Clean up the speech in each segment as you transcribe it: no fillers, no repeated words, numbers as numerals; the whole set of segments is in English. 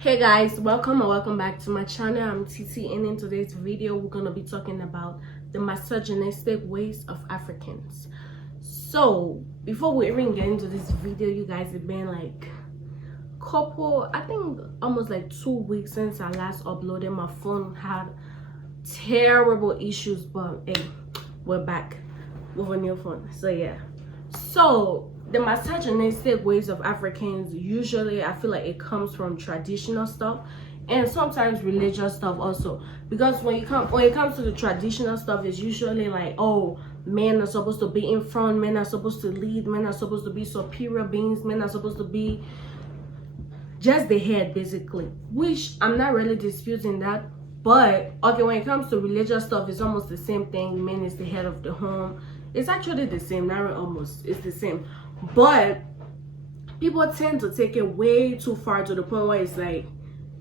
Hey guys, welcome and welcome back to my channel. I'm TT, and in today's video we're going to be talking about the misogynistic ways of Africans. So before we even get into this video, you guys, have been like I think almost like 2 weeks since I last uploaded. My phone had terrible issues, but hey, we're back with a new phone. So yeah, so the misogynistic ways of Africans, usually I feel like it comes from traditional stuff and sometimes religious stuff also, because when it comes to the traditional stuff, it's usually like, oh, men are supposed to be in front, men are supposed to lead, men are supposed to be superior beings, men are supposed to be just the head basically, which I'm not really disputing that. But okay, when it comes to religious stuff, it's almost the same thing. Men is the head of the home. It's actually the same, not almost, it's the same. But people tend to take it way too far, to the point where it's like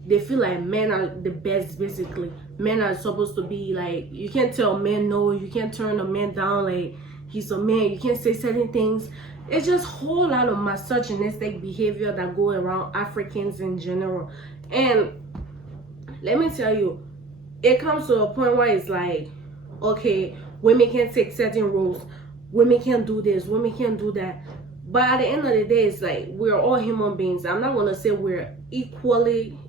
they feel like men are the best basically. Men are supposed to be like, you can't tell men no, you can't turn a man down, like he's a man, you can't say certain things. It's just a whole lot of misogynistic behavior that go around Africans in general. And let me tell you, it comes to a point where it's like, okay, women can't take certain roles, women can't do this, women can't do that. But at the end of the day, it's like we're all human beings. I'm not gonna say we're equally,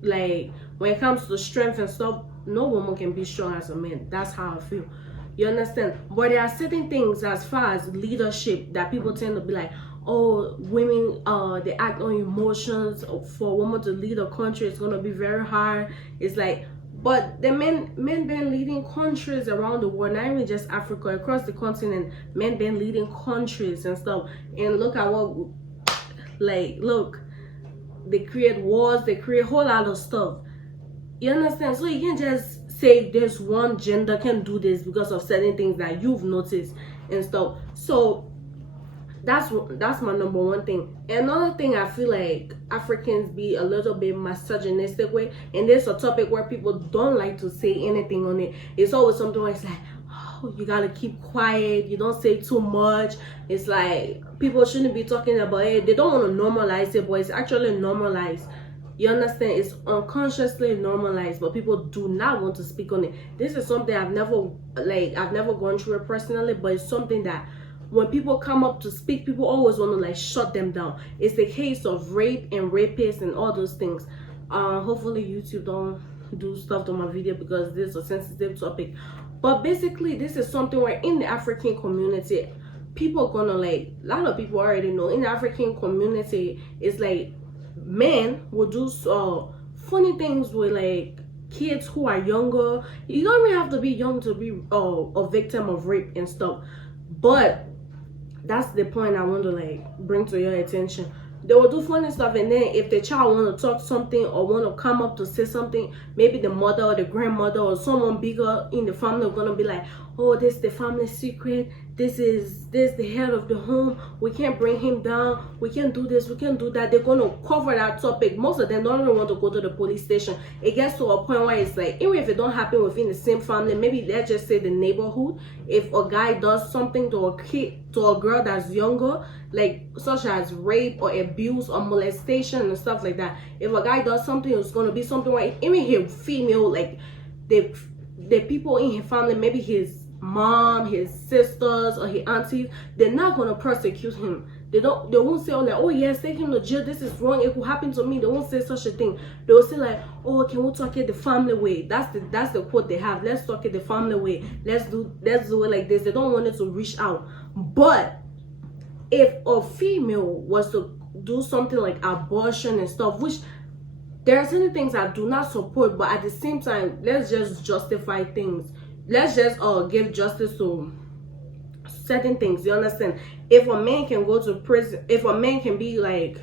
like when it comes to strength and stuff, no woman can be strong as a man. That's how I feel. You understand? But there are certain things as far as leadership that people tend to be like, oh, women they act on emotions. For a woman to lead a country, it's gonna be very hard. It's like, but the men been leading countries around the world, not even just Africa, across the continent. Men been leading countries and stuff. And look at what, like, look, they create wars, they create a whole lot of stuff. You understand? So you can't just say this one gender can do this because of certain things that you've noticed and stuff. So that's my number one thing. Another thing, I feel like Africans be a little bit misogynistic way, and there's a topic where people don't like to say anything on it. It's always something where it's like, oh, you gotta keep quiet, you don't say too much. It's like people shouldn't be talking about it. They don't want to normalize it, but it's actually normalized. You understand? It's unconsciously normalized, but people do not want to speak on it. This is something I've never gone through it personally, but it's something that when people come up to speak, people always want to like shut them down. It's the case of rape and rapists and all those things. Hopefully YouTube don't do stuff to my video because this is a sensitive topic. But basically, this is something where in the African community, people gonna like, a lot of people already know, in the African community, it's like men will do funny things with like kids who are younger. You don't even have to be young to be a victim of rape and stuff. But that's the point I want to like bring to your attention. They will do funny stuff, and then if the child want to talk something or want to come up to say something, maybe the mother or the grandmother or someone bigger in the family are gonna be like, oh, this is the family secret, this the head of the home, we can't bring him down, we can't do this, we can't do that. They're gonna cover that topic. Most of them don't even want to go to the police station. It gets to a point where it's like, even if it don't happen within the same family, maybe let's just say the neighborhood, if a guy does something to a kid, to a girl that's younger, like such as rape or abuse or molestation and stuff like that, if a guy does something, it's gonna be something where even his female, like the people in his family, maybe his mom, his sisters, or his aunties, they're not gonna persecute him. They won't say, oh, like, oh yes, take him to jail, this is wrong, it could happen to me. They won't say such a thing. They will say like, oh, can we talk it the family way? That's the quote they have. Let's talk it the family way. Let's do it like this. They don't want it to reach out. But if a female was to do something like abortion and stuff, which there are certain things I do not support, but at the same time, let's just justify things. Let's just give justice to certain things. You understand? If a man can go to prison, if a man can be like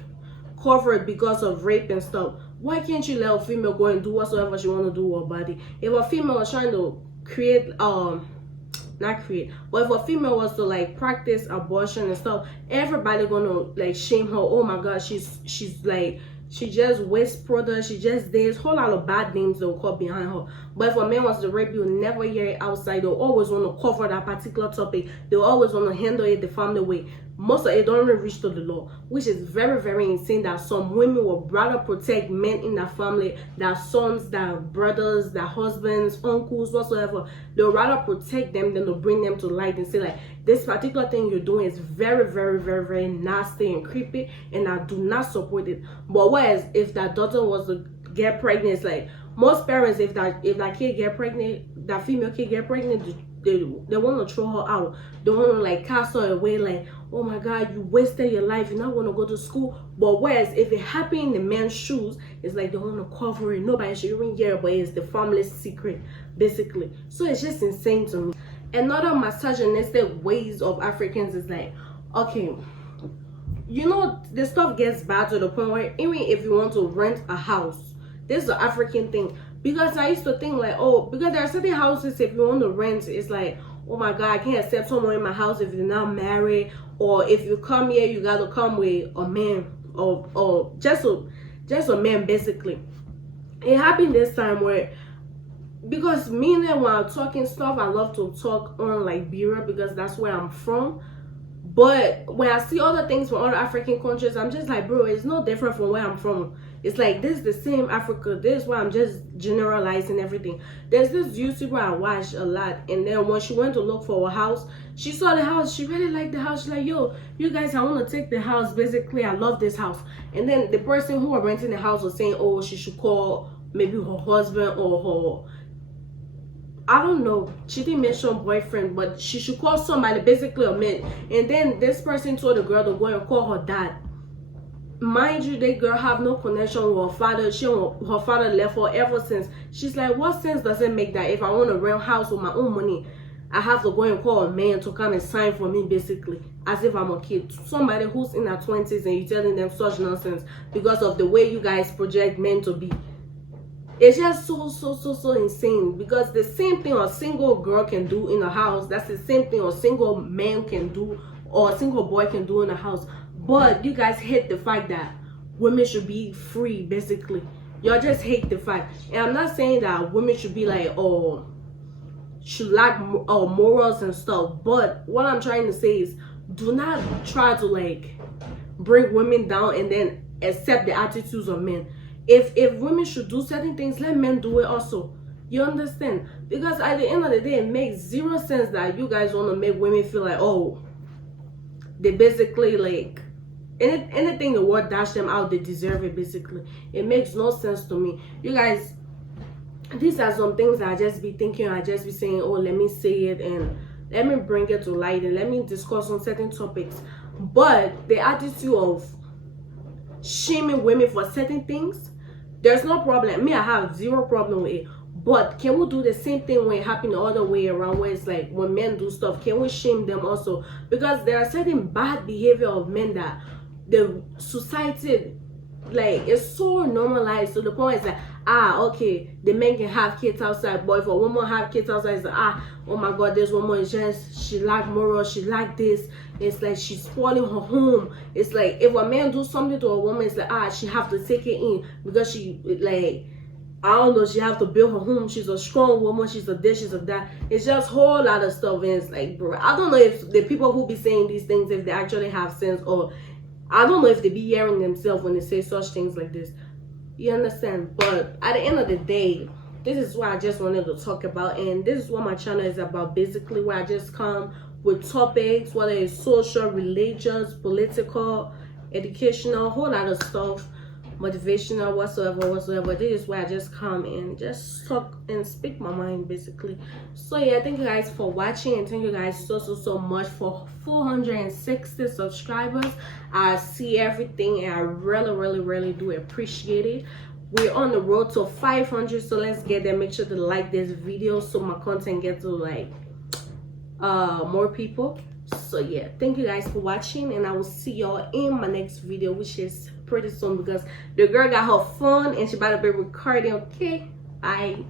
covered because of rape and stuff, why can't you let a female go and do whatsoever she want to do with her body? If a female is trying to create not create, but if a female was to like practice abortion and stuff, everybody gonna like shame her. Oh my god, she's like, she just waste products, she just this, whole lot of bad names they'll call behind her. But if a man wants to rape you, never hear it outside. They'll always want to cover that particular topic. They'll always want to handle it the family way. most of it don't even reach to the law, which is very, very insane. That some women will rather protect men in their family, their sons, their brothers, their husbands, uncles, whatsoever. They'll rather protect them than to bring them to light and say like, this particular thing you're doing is very, very, very, very nasty and creepy, and I do not support it. But whereas if that daughter was to get pregnant, it's like most parents, if that kid get pregnant, that female kid get pregnant, they want to throw her out. They want to like cast her away, like, oh my God, you wasted your life, you're not going to go to school. But whereas if it happened in the man's shoes, it's like they want to cover it. Nobody should even hear, but it's the family's secret, basically. So it's just insane to me. Another misogynistic ways of Africans is like, okay, you know, the stuff gets bad to the point where even if you want to rent a house, this is the African thing. Because I used to think like, oh, because there are certain houses, if you want to rent, it's like, oh my God, I can't accept someone in my house if you're not married, or if you come here, you got to come with a man, or just a man, basically. It happened this time where, because me and them, when I'm talking stuff, I love to talk on Liberia because that's where I'm from. But when I see other things from other African countries, I'm just like, bro, it's no different from where I'm from. It's like, this is the same Africa. This is why I'm just generalizing everything. There's this YouTuber I watch a lot. And then when she went to look for a house, she saw the house. She really liked the house. She's like, yo, you guys, I want to take the house. Basically, I love this house. And then the person who was renting the house was saying, oh, she should call maybe her husband or her, I don't know, she didn't mention boyfriend, but she should call somebody, basically a man. And then this person told the girl to go and call her dad. Mind you, that girl have no connection with her father. Her father left her ever since. She's like, what sense does it make that if I want to rent a house with my own money, I have to go and call a man to come and sign for me, basically, as if I'm a kid. Somebody who's in their 20s and you're telling them such nonsense because of the way you guys project men to be. It's just so insane, because the same thing a single girl can do in a house, that's the same thing a single man can do or a single boy can do in a house. But you guys hate the fact that women should be free, basically. Y'all just hate the fact. And I'm not saying that women should be like, oh, should lack morals and stuff. But what I'm trying to say is, do not try to like bring women down and then accept the attitudes of men. If women should do certain things, let men do it also. You understand? Because at the end of the day, it makes zero sense that you guys want to make women feel like, oh, they basically like anything the word dash them out, they deserve it, basically. It makes no sense to me. You guys, these are some things that I just be thinking, I just be saying, oh, let me say it and let me bring it to light and let me discuss on certain topics. But the attitude of shaming women for certain things, there's no problem. Me, I have zero problem with it. But can we do the same thing when it happens the other way around, where it's like when men do stuff, can we shame them also? Because there are certain bad behavior of men that the society, like, it's so normalized to the point it's like, okay, the men can have kids outside, but if a woman have kids outside, it's like, oh my God, this woman is just, she lack moral, she lack this. It's like she's spoiling her home. It's like if a man do something to a woman, it's like, she have to take it in because she, like, I don't know, she have to build her home. She's a strong woman, she's a this, she's a that. It's just a whole lot of stuff. And it's like, bro, I don't know if the people who be saying these things, if they actually have sense, or I don't know if they be hearing themselves when they say such things like this. You understand? But at the end of the day, this is what I just wanted to talk about, and this is what my channel is about, basically, where I just come with topics, whether it's social, religious, political, educational, a whole lot of stuff, motivational, whatsoever. This is where I just come and just talk and speak my mind, basically. So yeah, thank you guys for watching, and thank you guys so much for 460 subscribers. I see everything and I really do appreciate it. We're on the road to 500, so let's get there. Make sure to like this video so my content gets to like more people. So yeah, thank you guys for watching, and I will see y'all in my next video, which is pretty soon, because the girl got her phone and she about to be recording. Okay, bye.